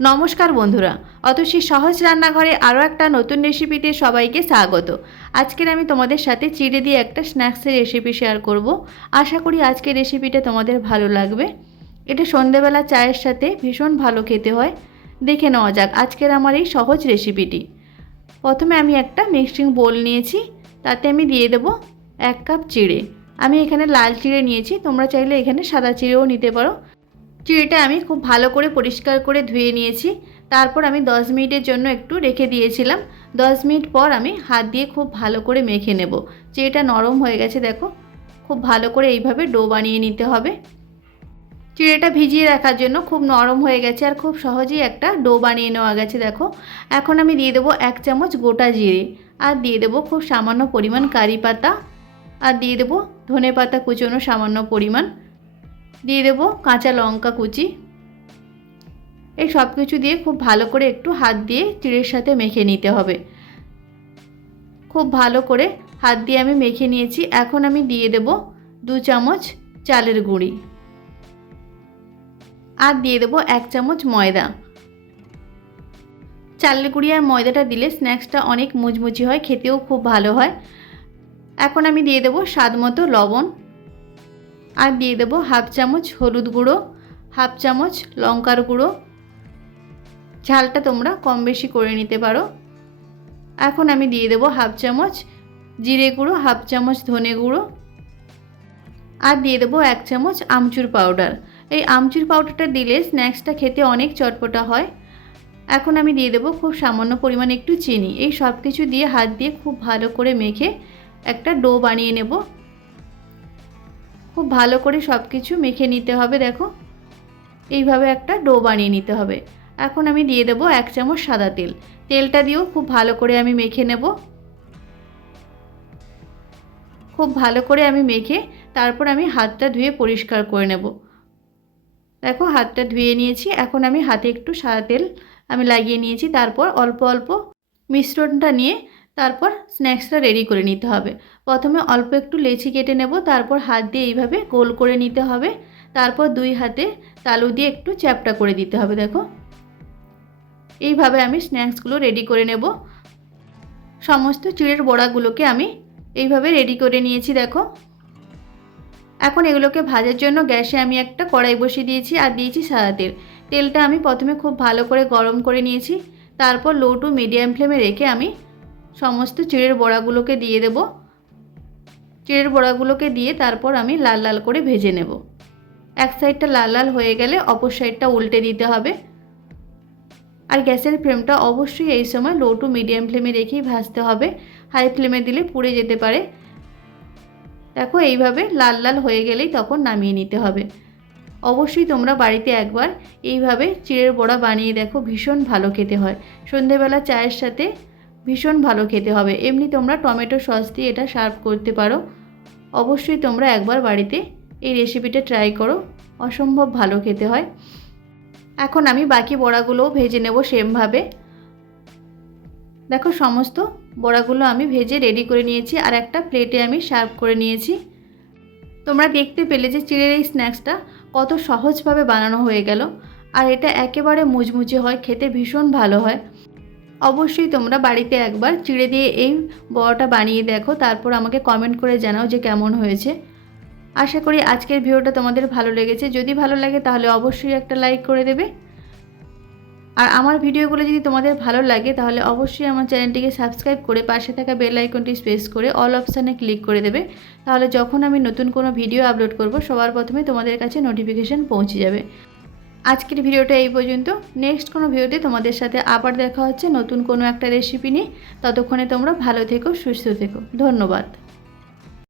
নমস্কার বন্ধুরা, অতসী সহজ রান্নাঘরে আরও একটা নতুন রেসিপিতে সবাইকে স্বাগত। আজকের আমি তোমাদের সাথে চিড়ে দিয়ে একটা স্ন্যাক্সের রেসিপি শেয়ার করব। আশা করি আজকের রেসিপিটা তোমাদের ভালো লাগবে। এটা সন্ধেবেলা চায়ের সাথে ভীষণ ভালো খেতে হয়। দেখে নেওয়া যাক আজকের আমার এই সহজ রেসিপিটি। প্রথমে আমি একটা মিক্সিং বোল নিয়েছি, তাতে আমি দিয়ে দেব 1 কাপ চিড়ে। আমি এখানে লাল চিড়ে নিয়েছি, তোমরা চাইলে এখানে সাদা চিড়েও নিতে পারো। চিড়েটা আমি খুব ভালো করে পরিষ্কার করে ধুয়ে নিয়েছি। তারপর আমি 10 মিনিটের জন্য একটু রেখে দিয়েছিলাম। 10 মিনিট পর আমি হাত দিয়ে খুব ভালো করে মেখে নেব। চিড়েটা নরম হয়ে গেছে, দেখো খুব ভালো করে এইভাবে ডো বানিয়ে নিতে হবে। চিড়েটা ভিজিয়ে রাখার জন্য খুব নরম হয়ে গেছে আর খুব সহজেই একটা ডো বানিয়ে নেওয়া গেছে। দেখো এখন আমি দিয়ে দেবো 1 চামচ গোটা জিরে, আর দিয়ে দেবো খুব সামান্য পরিমাণ কারি পাতা, আর দিয়ে দেবো ধনে পাতা কুচোনো সামান্য পরিমাণ, দিয়ে দেবো কাঁচা লঙ্কা কুচি। এই সব কিছু দিয়ে খুব ভালো করে একটু হাত দিয়ে চিড়ের সাথে মেখে নিতে হবে। খুব ভালো করে হাত দিয়ে আমি মেখে নিয়েছি। এখন আমি দিয়ে দেব 2 চামচ চালের গুঁড়ি, আর দিয়ে দেবো 1 চামচ ময়দা। চালের গুঁড়ি আর ময়দাটা দিলে স্ন্যাক্সটা অনেক মুচমুচি হয়, খেতেও খুব ভালো হয়। এখন আমি দিয়ে দেবো স্বাদ মতো লবণ, আর দিয়ে দেবো 1/2 চামচ হলুদ গুঁড়ো, 1/2 চামচ লঙ্কার গুঁড়ো। ঝালটা তোমরা কম বেশি করে নিতে পারো। এখন আমি দিয়ে দেবো 1/2 চামচ জিরে গুঁড়ো, 1/2 চামচ ধনে গুঁড়ো, আর দিয়ে দেবো 1 চামচ আমচুর পাউডার। এই আমচুর পাউডারটা দিলে স্ন্যাক্সটা খেতে অনেক চটপটা হয়। এখন আমি দিয়ে দেবো খুব সামান্য পরিমাণে একটু চিনি। এই সব কিছু দিয়ে হাত দিয়ে খুব ভালো করে মেখে একটা ডো বানিয়ে নেব। খুব ভালো করে সব কিছু মেখে নিতে হবে। দেখো এইভাবে একটা ডো বানিয়ে নিতে হবে। এখন আমি দিয়ে দেবো 1 চামচ সাদা তেল। তেলটা দিয়েও খুব ভালো করে আমি মেখে নেব। খুব ভালো করে আমি মেখে তারপর আমি হাতটা ধুয়ে পরিষ্কার করে নেব। দেখো হাতটা ধুয়ে নিয়েছি। এখন আমি হাতে একটু সাদা তেল আমি লাগিয়ে নিয়েছি। তারপর অল্প অল্প মিশ্রণটা নিয়ে তারপর স্ন্যাক্সটা রেডি করে নিতে হবে। প্রথমে অল্প একটু লেচি কেটে নেব, তারপর হাত দিয়ে এইভাবে গোল করে নিতে হবে। তারপর 2 হাতে তালু দিয়ে একটু চ্যাপটা করে দিতে হবে। দেখো এইভাবে আমি স্ন্যাক্সগুলো রেডি করে নেব। সমস্ত চিড়ের বড়াগুলোকে আমি এইভাবে রেডি করে নিয়েছি। দেখো এখন এগুলোকে ভাজার জন্য গ্যাসে আমি একটা কড়াই বসিয়ে দিয়েছি, আর দিয়েছি সাদা তেল। তেলটা আমি প্রথমে খুব ভালো করে গরম করে নিয়েছি। তারপর লো টু মিডিয়াম ফ্লেমে রেখে আমি সমস্ত চিড়ের বড়াগুলোকে দিয়ে দেব। চিড়ের বড়াগুলোকে দিয়ে তারপর আমি লাল লাল করে ভেজে নেব। এক সাইডটা লাল লাল হয়ে গেলে অপর সাইডটা উল্টে দিতে হবে। আর গ্যাসের ফ্লেমটা অবশ্যই এই সময় লো টু মিডিয়াম ফ্লেমে রেখেই ভাজতে হবে। হাই ফ্লেমে দিলে পুড়ে যেতে পারে। দেখো এইভাবে লাল লাল হয়ে গেলেই তখন নামিয়ে নিতে হবে। অবশ্যই তোমরা বাড়িতে একবার এইভাবে চিড়ের বড়া বানিয়ে দেখো, ভীষণ ভালো খেতে হয়। সন্ধেবেলা চায়ের সাথে ভীষণ ভালো খেতে হবে। এমনি তোমরা টমেটো সস দিয়ে এটা সার্ভ করতে পারো। অবশ্যই তোমরা একবার বাড়িতে এই রেসিপিটা ট্রাই করো, অসম্ভব ভালো খেতে হয়। এখন আমি বাকি বড়াগুলোও ভেজে নেব সেমভাবে। দেখো সমস্ত বড়াগুলো আমি ভেজে রেডি করে নিয়েছি, আর একটা প্লেটে আমি সার্ভ করে নিয়েছি। তোমরা দেখতে পেলে যে চিড়ের এই স্ন্যাক্সটা কত সহজভাবে বানানো হয়ে গেল, আর এটা একেবারে মুচমুচে হয়, খেতে ভীষণ ভালো হয়। অবশ্যই তোমরা বাড়িতে একবার চিড়ে দিয়ে এই বড়াটা বানিয়ে দেখো, তারপর আমাকে কমেন্ট করে জানাও যে কেমন হয়েছে। আশা করি আজকের ভিডিওটা তোমাদের ভালো লেগেছে। যদি ভালো লাগে তাহলে অবশ্যই একটা লাইক করে দেবে। আর আমার ভিডিওগুলো যদি তোমাদের ভালো লাগে তাহলে অবশ্যই আমার চ্যানেলটিকে সাবস্ক্রাইব করে পাশে থাকা বেল আইকনটি প্রেস করে অল অপশানে ক্লিক করে দেবে। তাহলে যখন আমি নতুন কোনো ভিডিও আপলোড করব সবার প্রথমে তোমাদের কাছে নোটিফিকেশান পৌঁছে যাবে। আজকের ভিডিওটা এই পর্যন্ত। নেক্সট কোনো ভিডিওতে তোমাদের সাথে আবার দেখা হচ্ছে নতুন কোনো একটা রেসিপি নিয়ে। ততক্ষণে তোমরা ভালো থেকো, সুস্থ থেকো। ধন্যবাদ।